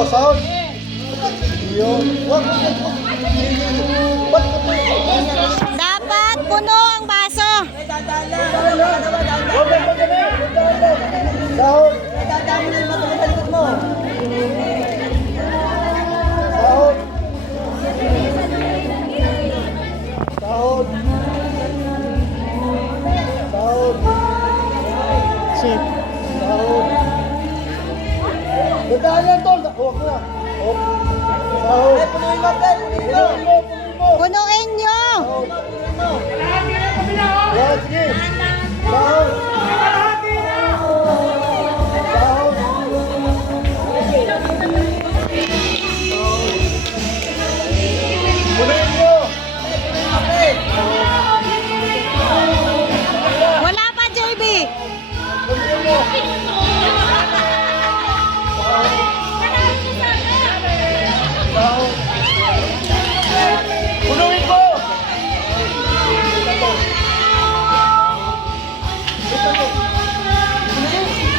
Oh, sahod. Yun. Dapat puno ang baso. Sahod. Sahod. Sahod. Sahod. Shit. Sahod. Dadaan tol. Huwag mo na. Sahod. Punuin nyo. Yan, sige. Sahod. Sahod. Punuin mo. Wala pa, JB. Punuin mo. Sahod. Punuin mo.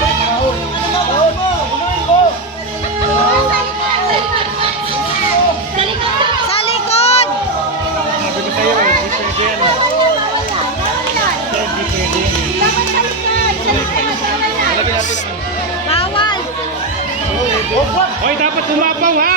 Sahod. Sahod mo. Punuin mo. Sa likod. Sabi ko sa'yo eh, di pwede yan. Di pwede. Alabi natin naman. Bawal. Hoy, dapat tumapaw ha!